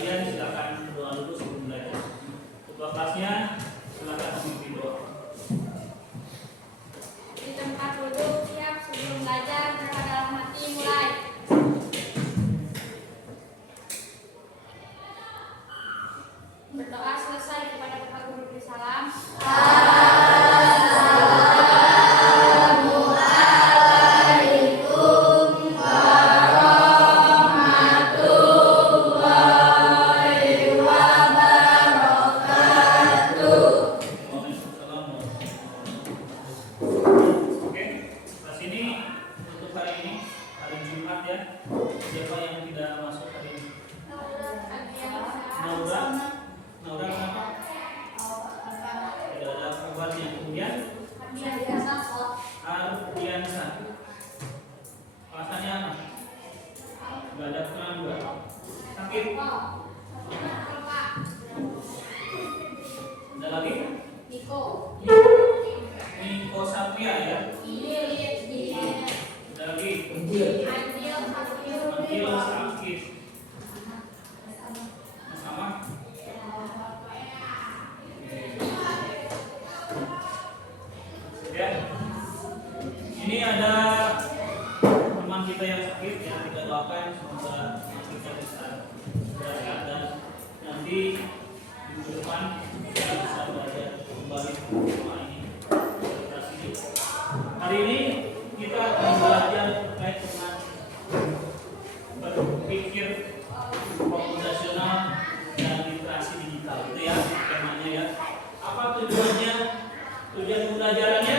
kalian silakan berdoa dulu sebelum belajar. Ketua kelasnya silakan memimpin doa. Di tempat duduk siap sebelum belajar, berdoa dalam hati, mulai. Berdoa selesai kepada Bapak Guru beri salam. Ini ada teman kita yang sakit, yang kita doakan semoga kita bisa sehat dan nanti minggu depan kita bisa belajar kembali semua ini. Hari ini kita akan belajar terkait dengan berpikir komputasional dan literasi digital. Itu ya temanya ya. Apa tujuannya? Tujuan pembelajarannya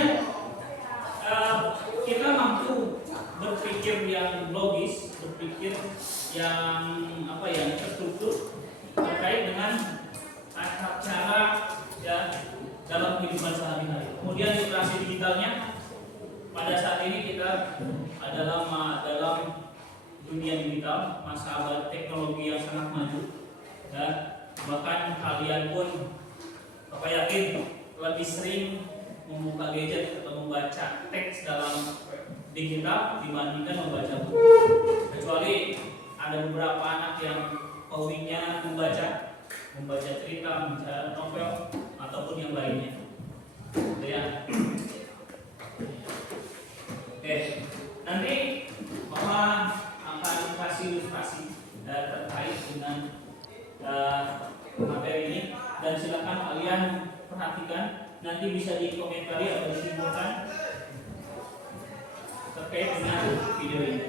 kita mampu berpikir yang logis, berpikir yang terstruktur terkait dengan tata cara ya dalam kehidupan sehari-hari. Kemudian literasi digitalnya, pada saat ini kita adalah dalam dunia digital, masa abad teknologi yang sangat maju ya. Bahkan kalian pun Bapak yakin lebih sering membuka gadget atau membaca teks dalam digital dibandingkan membaca buku. Kecuali ada beberapa anak yang hobinya membaca cerita, membaca novel ataupun yang lainnya. Ya. Oke, nanti Mama akan kasih ilustrasi terkait dengan materi ini dan silakan kalian perhatikan. Nanti bisa dikomentari atau disimpulkan terkait dengan video ini.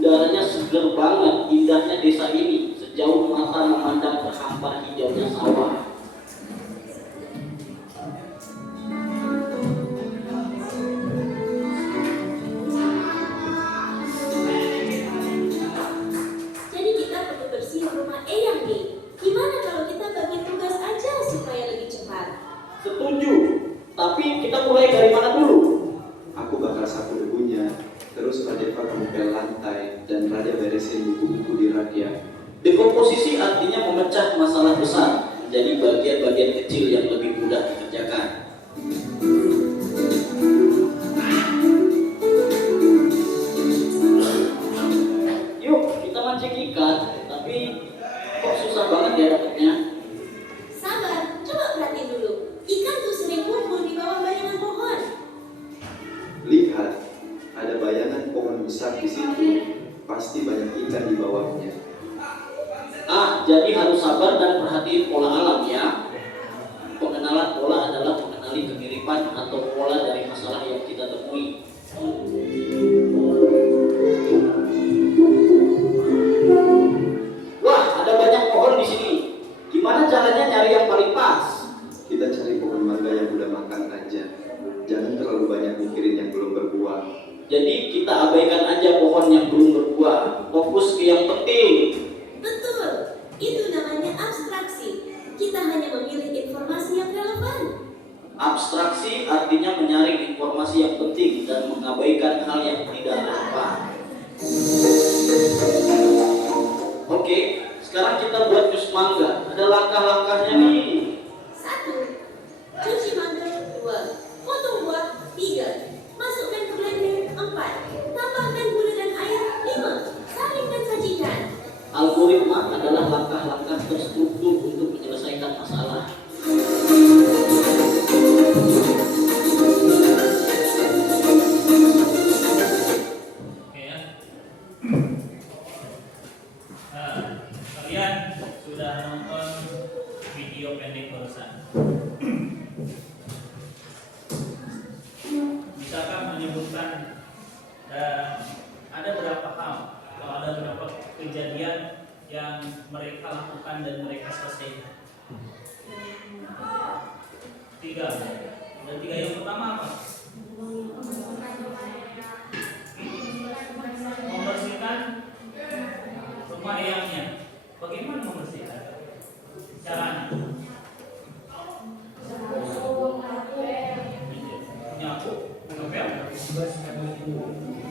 Udaranya segar banget, indahnya desa ini. Sejauh mata memandang ke hampar hijaunya sawah. Jadi kita perlu bersihin rumah Eyang nih. Gimana kalau kita bagi tugas aja supaya lebih cepat? Setuju, tapi kita mulai dari mana dulu? Aku bakal sapu debunya, terus Radeva ngepel lantai, dan Raja beresin buku-buku di radia. Dekomposisi artinya memecah masalah besar menjadi bagian-bagian kecil yang lebih mudah dikerjakan. Yuk, kita mancing ikan, tapi kok susah banget ya dapetnya? Sabar, coba perhatiin dulu. Ikan tuh sering kumpul di bawah bayangan pohon. Lihat, ada bayangan pohon besar di situ. Pasti banyak ikan di bawahnya. Jadi harus sabar dan perhatiin pola alam ya. Pengenalan pola adalah mengenali kemiripan atau pola dari masalah yang kita temui. Wah, ada banyak pohon di sini. Gimana caranya nyari yang paling pas? Kita cari pohon mangga yang udah makan aja. Jangan terlalu banyak mikirin yang belum berbuah. Jadi kita abaikan aja pohon yang belum berbuah. Fokus ke yang penting. Betul, itu namanya abstraksi. Kita hanya memilih informasi yang relevan. Abstraksi artinya menyaring informasi yang penting dan mengabaikan hal yang tidak relevan. Oke, sekarang kita buat jus mangga. Ada langkah-langkahnya nih. 1. Cuci mangga. 2. Potong buah. 3. Masukkan ke blender. 4. Tambahkan gula dan air. 5. Saring dan sajikan. Algoritma adalah langkah-langkah terstruktur untuk menyelesaikan masalah. Oke ya. Kalian sudah nonton video pendek barusan. Bisakah menyebutkan ada berapa hal atau ada berapa kejadian yang mereka lakukan dan mereka selesaikan? 3. Dan 3 yang pertama apa? Membersihkan rumah eyangnya. Bagaimana membersihkan? Caranya? Menyapu, mengepel,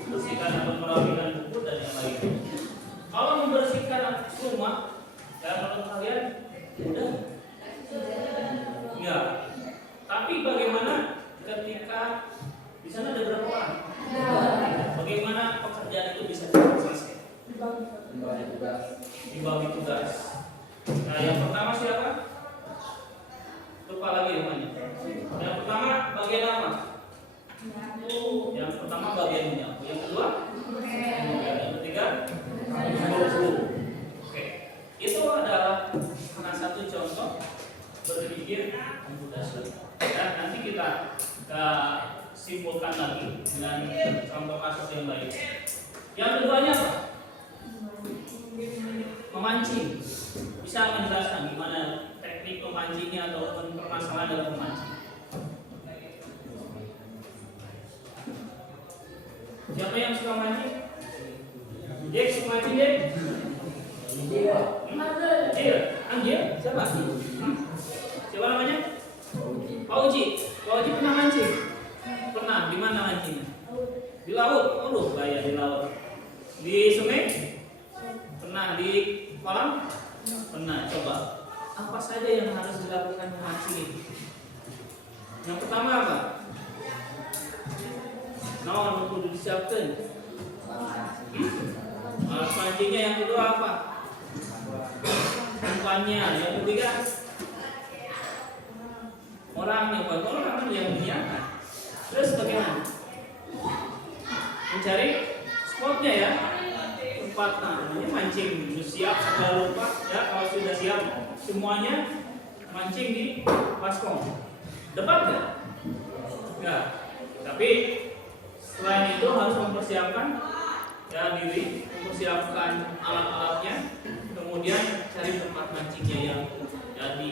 bersihkan atau merapikan buku dan yang lain. Kalau membersihkan rumah, ya menurut kalian mudah? Enggak. Tapi bagaimana ketika di sana ada berapa orang? Bagaimana pekerjaan itu bisa selesai? Dibagi tugas. Nah, yang pertama siapa? Lupa lagi namanya. Yang pertama bagian apa? Yang pertama bagian menyapu. Yang kedua? Yang ketiga? Oke. Itu adalah salah satu contoh berpikir komputasi. Dan nanti kita simpulkan lagi dengan contoh kasus yang lain. Yang keduanya apa? Memancing. Bisa menjelaskan gimana teknik memancingnya atau permasalahan dalam memancing? Siapa yang suka mancing? Jack suka mancing, Jack? Anggil? Siapa? Siapa namanya? Pak Uji. Pak Uji pernah mancing? Pernah. Di mana mancingnya? Di laut. Oh, bahaya di laut. Di sungai? Pernah. Di kolam? Pernah. Coba. Apa saja yang harus dilakukan memancing ini? Yang pertama apa? Naon kudu disiapkan? Alat mancingnya. Yang kedua apa? Umpannya. Yang ketiga orangnya, orang yang menyiapkan. Terus bagaimana? Mencari spotnya ya, tempat namanya mancing. Siap segala lupa ya. Kalau sudah siap semuanya, mancing di baskom. Debat nggak? Nggak. Tapi selain itu harus mempersiapkan ya diri, mempersiapkan alat-alatnya, kemudian cari tempat mancingnya yang jadi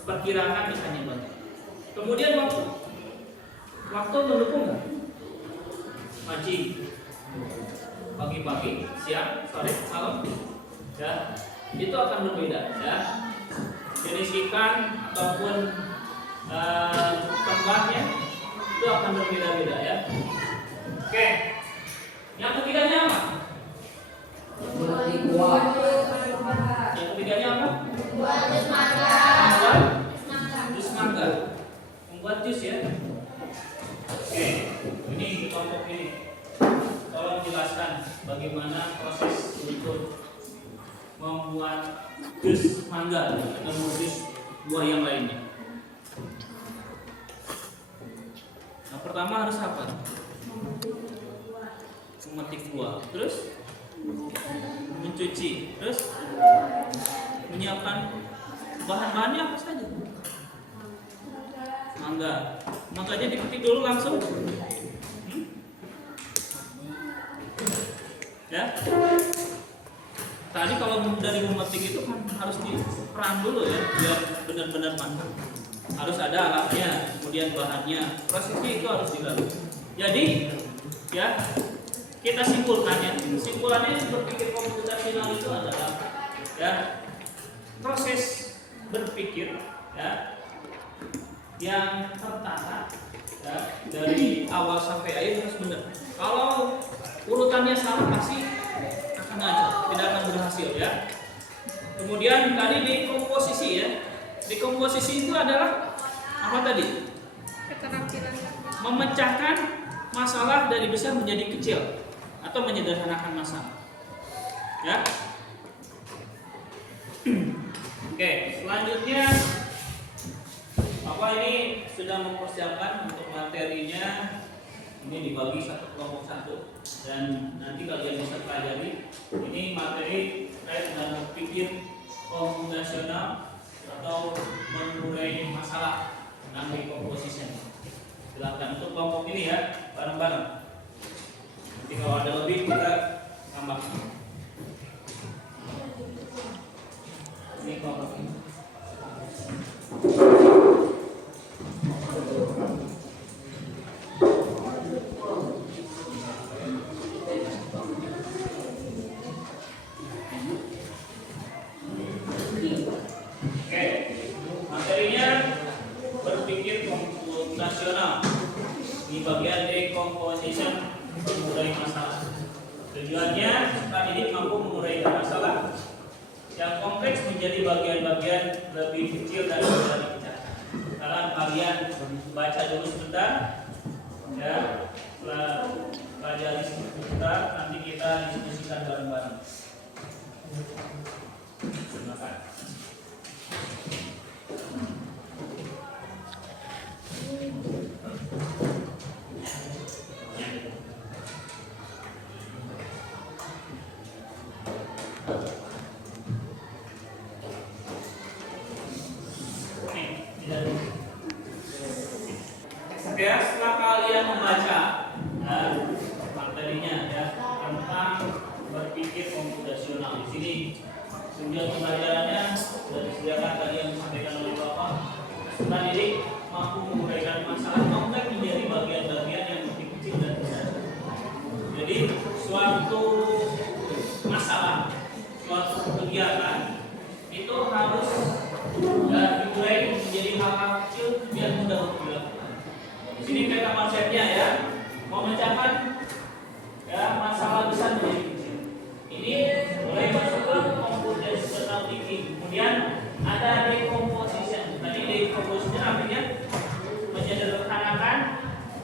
perkirakan misalnya banyak. Kemudian waktu mendukung nggak? Mancing pagi-pagi, siang, sore, malam, ya itu akan berbeda ya. Jenis ikan ataupun tempatnya itu akan berbeda-beda ya. Oke, yang ketiganya apa? Yang ketiganya apa? Jus mangga. Membuat jus ya. Oke, ini kelompok ini. Tolong jelaskan bagaimana proses untuk membuat jus mangga atau jus buah yang lainnya. Nah, pertama harus apa? Memetik buah, terus mencuci, terus menyiapkan bahan-bahannya apa saja. Makanya dipetik dulu langsung. Ya. Tadi kalau dari memetik itu kan harus diperan dulu ya, biar benar-benar mantap. Harus ada alatnya, kemudian bahannya, prosesnya itu harus dilalui. Jadi, ya kita simpulkannya. Simpulannya berpikir komputasional itu adalah ya proses berpikir ya yang tertata ya, dari awal sampai akhir harus benar. Kalau urutannya salah pasti akan ngaco, tidak akan berhasil ya. Kemudian tadi di komposisi ya. Di komposisi itu adalah apa tadi? Keterampilan. Memecahkan masalah dari besar menjadi kecil atau menyederhanakan masalah. Ya. Oke, selanjutnya Bapak ini sudah mempersiapkan untuk materinya. Ini dibagi satu kelompok satu dan nanti kalian bisa pelajari. Ini materi terkait dengan berpikir komputasional atau mengurai masalah dengan decomposition. Silakan untuk kelompok ini ya, bareng-bareng. Nanti kalau ada lebih kita tambah. Ini kelompok ini. Bagian decomposition mengurai masalah. Tujuannya peserta didik mampu mengurai masalah yang kompleks menjadi bagian-bagian lebih kecil dan mudah dipecahkan. Sekarang kalian baca dulu sebentar, ya, pelajari sebentar, nanti kita diskusikan bareng-bareng. Terima kasih. Ya, setelah kalian membaca materinya ya tentang berpikir komputasional, di sini tujuan pembelajarannya sudah disediakan tadi yang disampaikan oleh Bapak. Peserta didik mampu menguraikan masalah kompleks menjadi bagian-bagian yang lebih kecil dan besar. Jadi suatu masalah, suatu kegiatan itu harus diurai menjadi hal-hal kecil biar mudah untuk dilakukan. Di sini kita konsepnya ya, memecahkan ya masalah besar menjadi kecil. Ini mulai masuk ke computational thinking. Kemudian ada decomposition. Tadi decomposition artinya menyederhanakan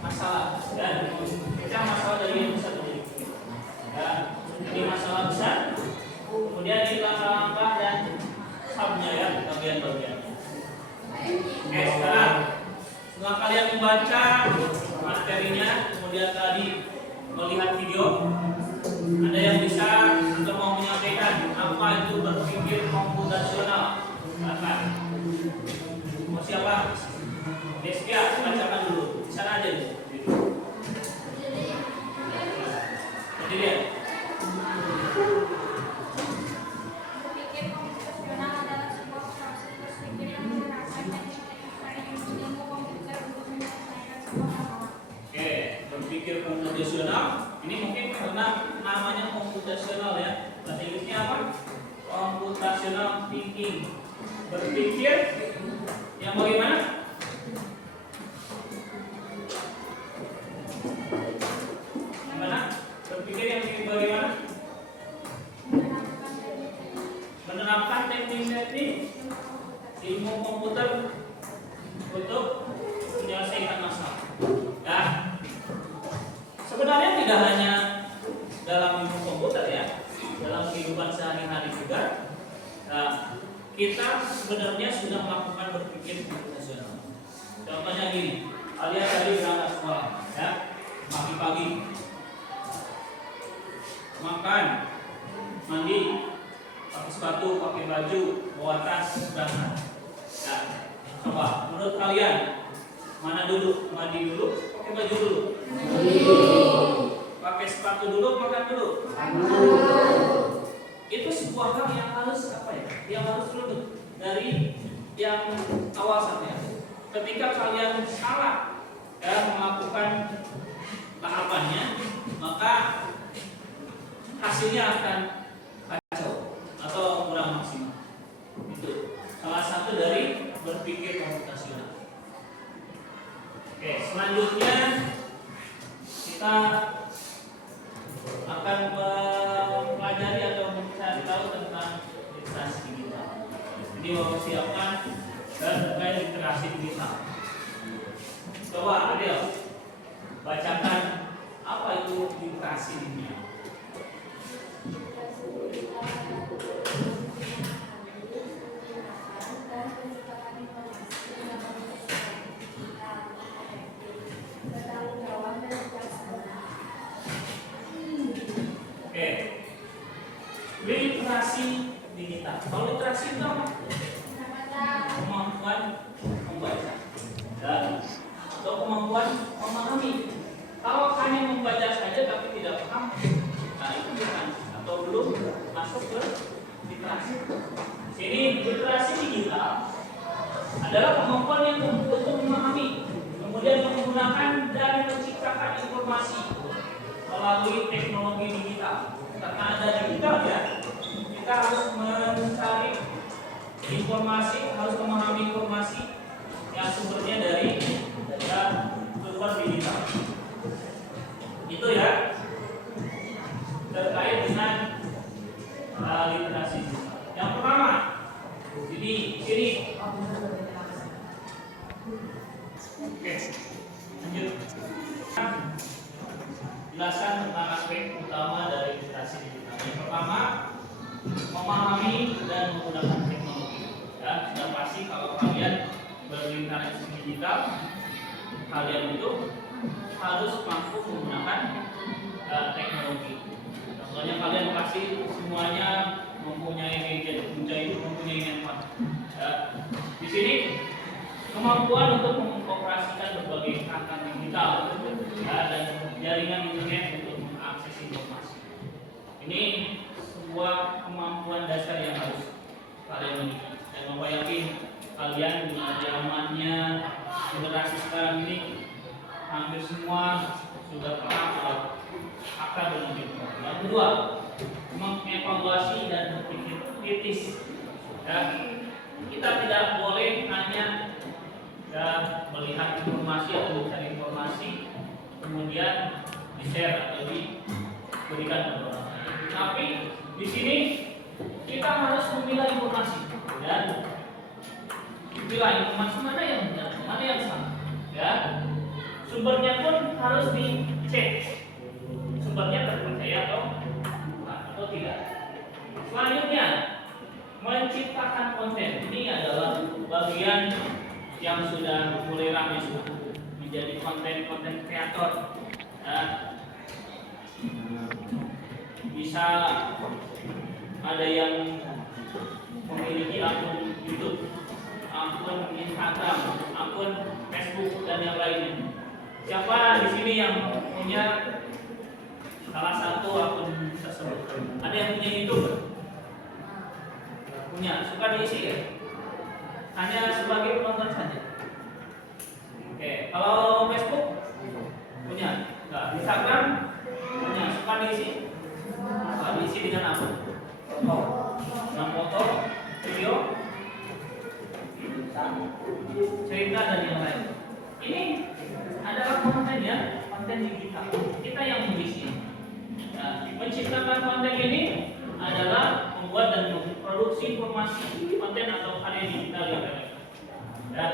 masalah dan memecah masalah dari yang besar menjadi kecil. Ya, ini masalah besar. Kemudian ini langkah-langkah dan subnya ya, bagian-bagiannya. Oke, sekarang setelah kalian membaca materinya, kemudian tadi melihat video, ada yang bisa atau mau menyampaikan apa itu berpikir komputasional? Silakan. Mau siapa? Deskia, bacakan dulu. Di sana aja dulu. Jadi ya. Berpikir komputasional adalah sebuah proses berpikir yang menggunakan ilmu komputer untuk menyelesaikan sebuah masalah. Oke, berpikir komputasional. Ini mungkin karena namanya komputasional ya. Bahasa Inggrisnya apa? Computational thinking. Berpikir yang bagaimana? Gimana? Berpikir yang bagaimana? Menerapkan teknik-teknik ilmu komputer untuk menyelesaikan masalah. Ya. Sebenarnya tidak hanya dalam ilmu komputer ya, dalam kehidupan sehari-hari juga. Nah, kita sebenarnya sudah melakukan berpikir komputasional. Contohnya gini, kalian tadi berangkat sekolah, ya, pagi-pagi, makan, mandi, pakai sepatu, pakai baju, bawa tas, berangkat. Nah, coba menurut kalian mana dulu? Mandi dulu, pakai baju dulu? Pakai sepatu dulu, makan dulu? Itu sebuah hal yang harus apa ya? Yang harus dulu dari yang awal sampai akhir. Ketika kalian salah melakukan tahapannya, maka hasilnya akan kacau atau kurang maksimal. Itu salah satu dari berpikir komputasional. Oke, selanjutnya kita akan mempelajari atau mencari tahu tentang literasi digital. Jadi mempersiapkan dan terkait literasi digital. Coba Adel bacakan apa itu literasi digital. Oke, literasi digital. Kalau literasi itu apa? Kemampuan membaca dan atau kemampuan memahami. Kalau hanya membaca saja tapi tidak paham, nah itu bukan atau belum masuk ke literasi. Sini literasi digital adalah kemampuan yang untuk memahami, kemudian menggunakan dan menciptakan informasi melalui teknologi digital. Karena ada digital ya, kita harus mencari informasi, harus memahami informasi yang sumbernya dari sumber digital. Itu ya terkait dengan literasi digital. Yang pertama, jadi sini. Oke, lanjut. Jelaskan tentang aspek utama dari literasi digital. Yang pertama, memahami dan menggunakan teknologi. Ya, sudah pasti kalau kalian berliterasi digital, kalian itu harus mampu menggunakan teknologi. Contohnya kalian pasti semuanya mempunyai gadget, mempunyai handphone. Ya. Di sini kemampuan untuk mengoperasikan berbagai perangkat digital ya, dan jaringan internet untuk mengakses informasi. Ini sebuah kemampuan dasar yang harus kalian miliki. Dan Bapak yakin kalian di zamannya generasi sekarang ini hampir semua sudah paham atau akrab dengan teknologi. Yang kedua, mengevaluasi dan berpikir kritis. Ya, kita tidak boleh hanya melihat informasi atau mencari informasi kemudian di-share atau diberikan kepada orang. Tapi di sini kita harus memilah informasi dan memilah informasi mana yang benar, mana yang salah. Ya, sumbernya pun harus dicek, sumbernya terpercaya atau tidak. Selanjutnya, menciptakan konten. Ini adalah bagian yang sudah mulai ramai menjadi konten kreator. Ya. Bisa ada yang memiliki akun YouTube, akun Instagram, akun Facebook dan yang lainnya. Siapa di sini yang punya salah satu akun tersebut? Ada yang punya YouTube? Punya. Suka diisi ya? Hanya sebagai penonton saja. Oke. Kalau Facebook punya? Enggak. Instagram punya. Suka diisi? Diisi dengan apa? Foto. Dengan foto, video, cerita dan yang lain. Ini adalah konten digital. Kita yang mengisi. Nah, menciptakan konten ini adalah membuat dan memproduksi informasi, konten atau karya digital yang relevan. Dan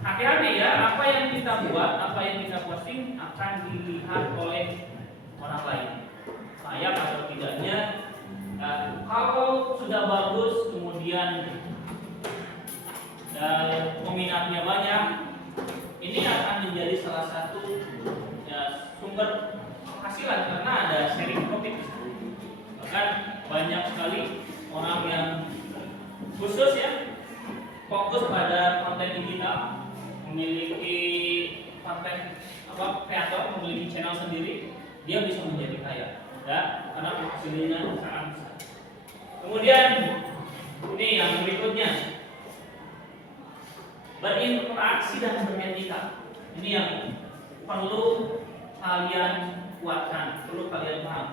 hati-hati ya, apa yang kita buat, apa yang kita posting akan dilihat oleh orang lain. Layak atau tidaknya. Kalau sudah bagus, kemudian peminatnya banyak, ini akan menjadi salah satu sumber penghasilan karena ada sharing profit. Bahkan banyak sekali orang yang khusus ya, fokus pada konten digital, memiliki konten kreator, memiliki channel sendiri, dia bisa menjadi kaya ya, karena hasilnya sangat besar. Kemudian ini yang berikutnya, berinteraksi dan beretika. Ini yang perlu kalian kuatkan, perlu kalian paham.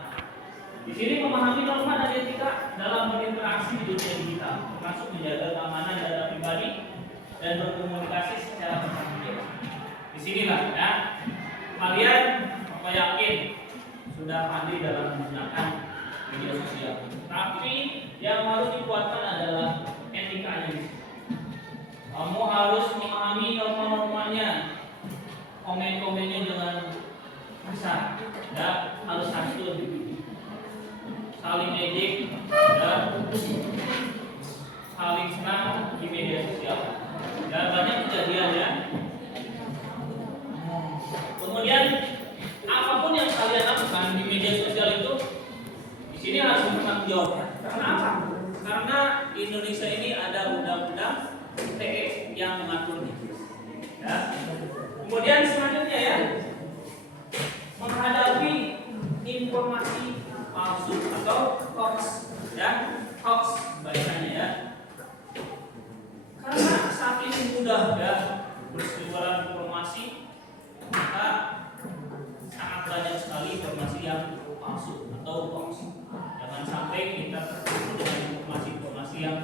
Di sini memahami norma dan etika dalam berinteraksi di dunia digital, termasuk menjaga keamanan data pribadi dan berkomunikasi secara bertanggung jawab. Di sinilah ya, kalian aku yakin sudah pandai dalam menggunakan media sosial. Tapi yang harus dikuatkan adalah etikanya. Kamu harus memahami norma-normanya, komen-komennya jangan besar, ya harus santun, saling ejek dan saling serang di media sosial. Dan banyak kejadian ya. Kemudian apapun yang kalian lakukan di media sosial itu, di sini harus bertanggung jawab. Kenapa? Karena di Indonesia ini ada undang-undang ITE yang mengaturnya. Ya. Kemudian selanjutnya ya, menghadapi informasi palsu atau hoax, ya hoax bahasanya ya. Karena saat ini mudah ya berseliweran informasi, maka sangat banyak sekali informasi yang palsu atau hoax. Jangan sampai kita tertipu dengan informasi-informasi yang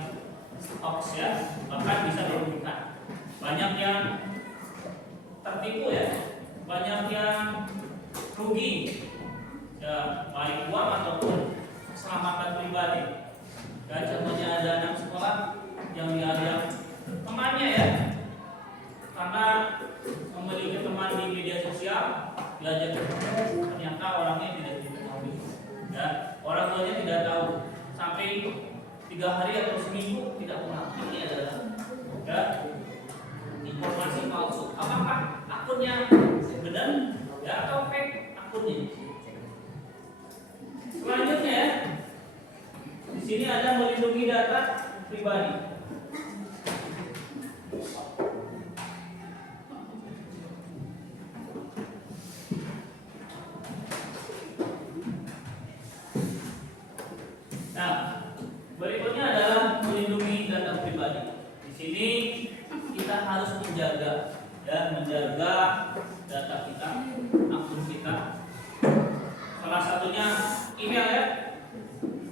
hoax ya, bahkan bisa merugikan. Banyak yang tertipu ya, banyak yang rugi ya, baik uang ataupun keselamatan pribadi. Dan contohnya ada anak sekolah yang diajak temannya ya, karena memiliki teman di media sosial, diajak ketemu, ternyata orangnya tidak diketahui ya, orang tuanya tidak tahu, sampai 3 hari atau seminggu tidak pulang. Ini adalah ya, informasi palsu. Apakah akunnya benar ya atau fake akunnya? Selanjutnya ya, di sini ada melindungi data pribadi. Nah, berikutnya adalah melindungi data pribadi. Di sini kita harus menjaga data kita, akun kita. Salah satunya email ya.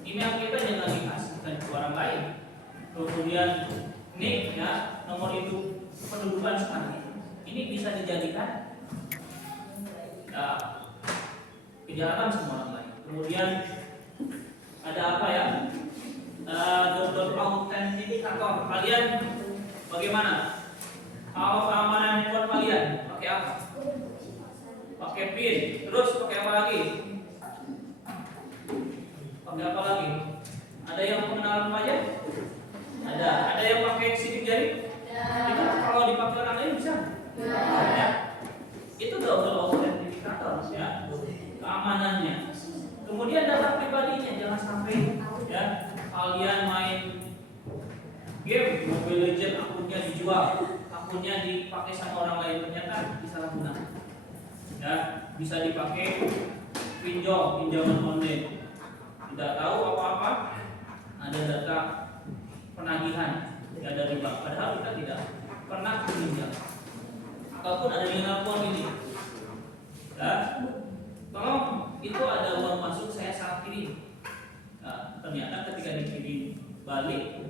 Email kita jangan dikasihkan ke orang lain. Kemudian nik ya, nomor itu pendudukan sekarang. Ini bisa dijadikan ya, kejahatan sama orang lain. Kemudian ada apa ya? Double authentifikator. Kalian bagaimana? Kalau keamanan handphone kalian pakai apa? Pakai PIN. Terus pakai apa lagi? Pakai apa lagi? Ada yang pengenalan wajah? Ada. Ada yang pakai sidik jari? Itu kalau dipakai orang lain bisa? Ya. Itu double authentifikator ya. Keamanannya. Kemudian data pribadinya jangan sampai ya kalian main game Mobile Legends, akunnya dijual, akunnya dipakai sama orang lain, ternyata disalahgunakan. Ya, bisa dipakai pinjaman online. Tidak tahu apa-apa, ada data penagihan ya dari bank, padahal kita tidak pernah pinjam. Ataupun ada yang nelpon ini. Ya, tolong itu ada uang masuk saya saat kirim. Nah, ternyata ketika dikirim balik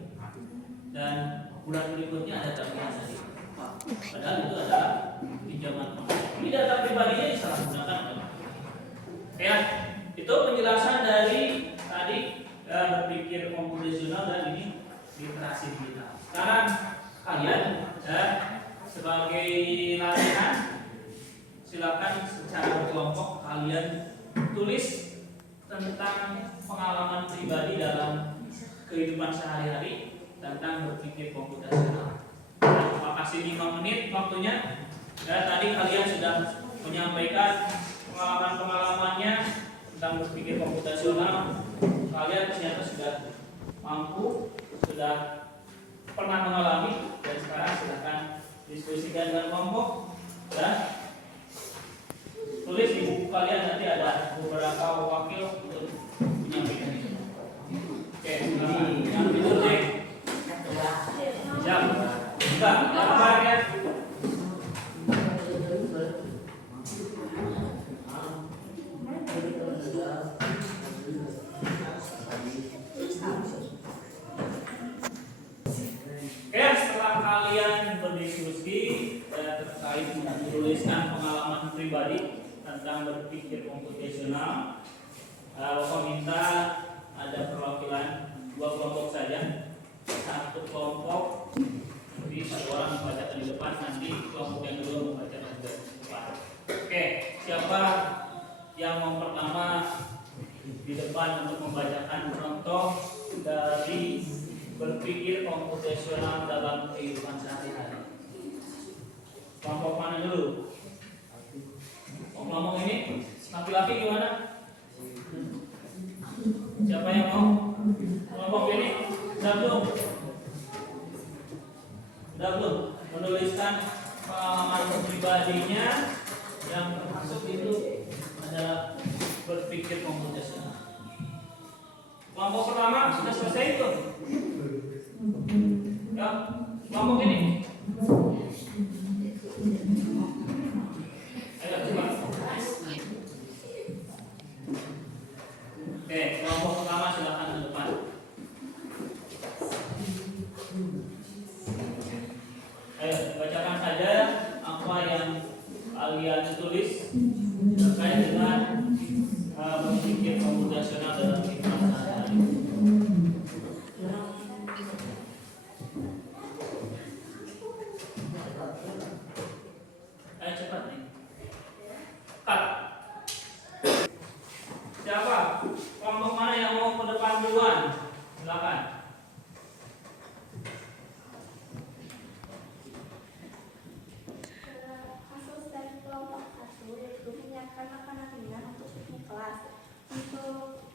dan bulan berikutnya ada tagihan dari Pak. Padahal itu adalah pinjaman online. Ini data pribadinya disalahgunakan. Ya, itu penjelasan dari tadi berpikir komputasional dan ini literasi digital. Sekarang kalian sebagai latihan silakan secara berkelompok kalian tulis tentang pengalaman pribadi dalam kehidupan sehari-hari tentang berpikir komputasional. Nah, kasih 5 menit waktunya. Ya, tadi kalian sudah menyampaikan pengalaman-pengalamannya tentang berpikir komputasional. Kalian ternyata sudah mampu, sudah pernah mengalami, dan sekarang silakan diskusikan dengan kelompok dan tulis di buku kalian, nanti ada beberapa wakil untuk menyampaikan itu. Oke, yang tidur deh. Siap. Enggak, apa ya? Oke, setelah kalian berdiskusi terkait menuliskan pengalaman pribadi tentang berpikir komputasional, Bapak minta ada perwakilan 2 kelompok saja. Satu kelompok nanti 1 orang membacakan di depan, nanti kelompok yang kedua membacakan di depan. Oke, siapa yang mau pertama di depan untuk membacakan contoh dari berpikir komputasional dalam kehidupan sehari-hari? Kelompok mana dulu? Kelompok ini laki-laki gimana? Siapa yang mau? Kelompok ini sudah belum? Sudah belum? Menuliskan pengalaman pribadinya yang termasuk itu adalah berpikir komputasional. Kelompok pertama sudah selesai itu? Ya, kelompok ini. Ayo coba. Oke, kelompok pertama silakan ke depan. Ayo bacakan saja apa yang kalian tulis terkait dengan berpikir komputasional dalam kehidupan sehari-hari. Ayo cepat nih. Cut. Siapa? Kelompok mana yang mau ke depan duluan? Silakan. Kasus dari kelompok 1 yaitu menyiapkan makanan ringan untuk piknik kelas. Untuk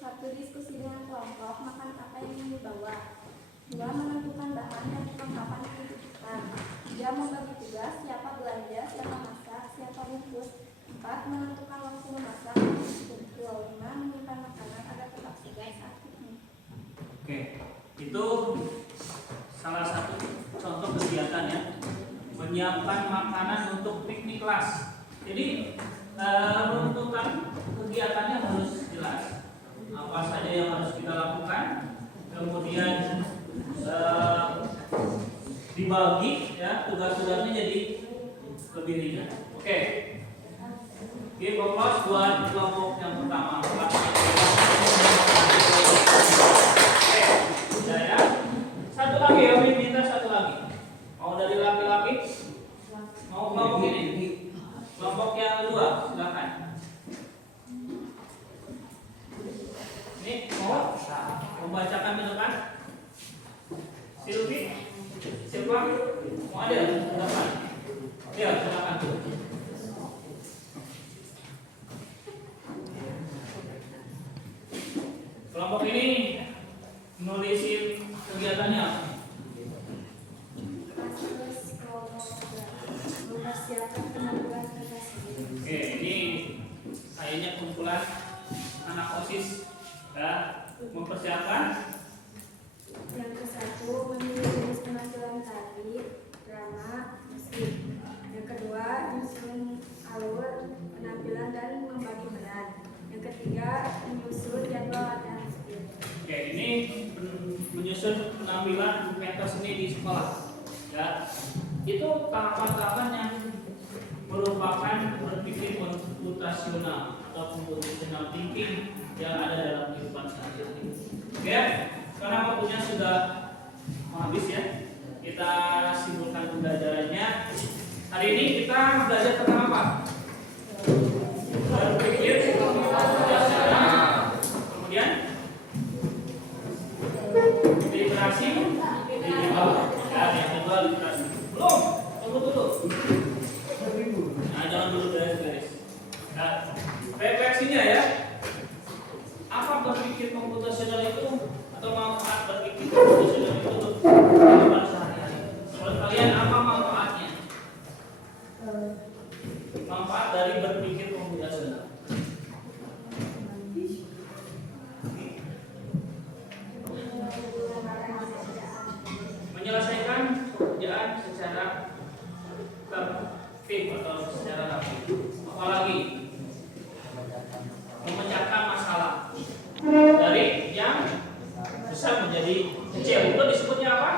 satu, diskusi dengan kelompok makan apa yang dibawa. 2, menentukan bahan dan perlengkapan yang dibutuhkan. 3, membagi tugas, siapa belanja, siapa masak, siapa bungkus. 4, menentukan waktu memasak dan kumpul. 5, menyimpan makanan agar tetap segar saat piknik. Oke, itu salah satu contoh kegiatan ya, menyiapkan makanan untuk piknik kelas. Jadi runtutan kegiatannya harus jelas, apa saja yang harus kita lakukan, kemudian dibagi ya, tugas-tugasnya jadi lebih ringan. Oke, give applause buat kelompok yang pertama. Oke, sudah ya. Satu lagi ya, minta satu lagi. Mau dari laki-laki? Mau kelompok ini? Kelompok yang kedua, silakan. Ini mau membacakan ke depan? Silvi? Siapa? Mau ada ke depan? Ya, silakan. Kelompok ini nulisin kegiatannya apa? Kasus kelompok mempersiapkan penampilan mereka sendiri. Oke, ini kayaknya kumpulan anak OSIS ya, mempersiapkan. Yang ke-1, memilih jenis penampilan tari, drama, musik. Yang kedua, menyusun alur penampilan dan membagi peran. Yang ketiga, menyusun jadwal latihan speed. Oke, ini menyusun penampilan mentor seni di sekolah. Ya, itu tahapan-tahapan yang merupakan berpikir komputasional atau computational thinking yang ada dalam kehidupan sehari-hari. Oke, karena waktunya sudah habis ya, kita simpulkan pembelajarannya. Hari ini kita belajar tentang apa? Berpikir komputasional. Kemudian literasi digital. Ya, yang kedua literasi. Belum, tunggu dulu. Nah, jangan dulu beres-beres. Nah, refleksinya ya. berpikir komputasional itu atau manfaat berpikir komputasional itu untuk kehidupan sehari-hari? Menurut kalian apa manfaatnya? Manfaat dari berpikir komputasional. Menyelesaikan pekerjaan secara tertib atau secara rapi. Apalagi memecahkan masalah dari yang besar menjadi kecil. Itu disebutnya apa?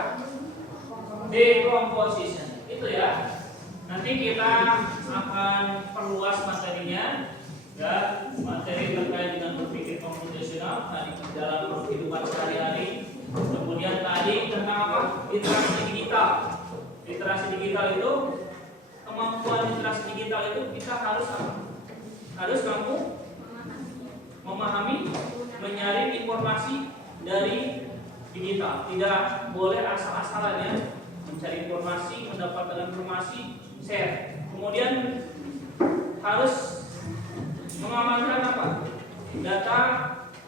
Decomposition. Itu ya. Nanti kita akan perluas materinya, ya, materi terkait dengan berpikir komputasional tadi dalam kehidupan sehari-hari. Kemudian tadi tentang apa? Literasi digital. Literasi digital itu, kemampuan literasi digital itu kita harus apa? Harus kamu memahami, menyaring informasi dari digital. Tidak boleh asal-asalan ya mencari informasi, mendapatkan informasi, share. Kemudian harus mengamankan apa? Data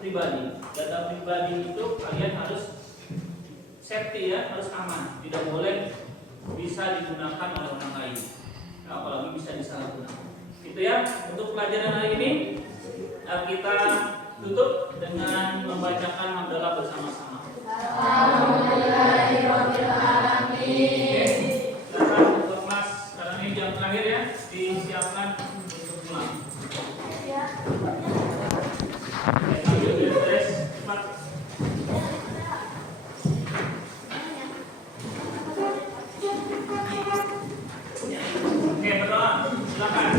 pribadi. Data pribadi itu kalian harus safety ya, harus aman. Tidak boleh bisa digunakan oleh orang lain. Nah, apalagi bisa disalahgunakan. Itu ya untuk pelajaran hari ini. Kita tutup dengan membacakan hamdalah bersama-sama. Oke, silakan untuk kelas sekarang ini jam terakhir ya, disiapkan untuk pulang. Oke, ambil beres cepat. Oke, berdoa, silakan.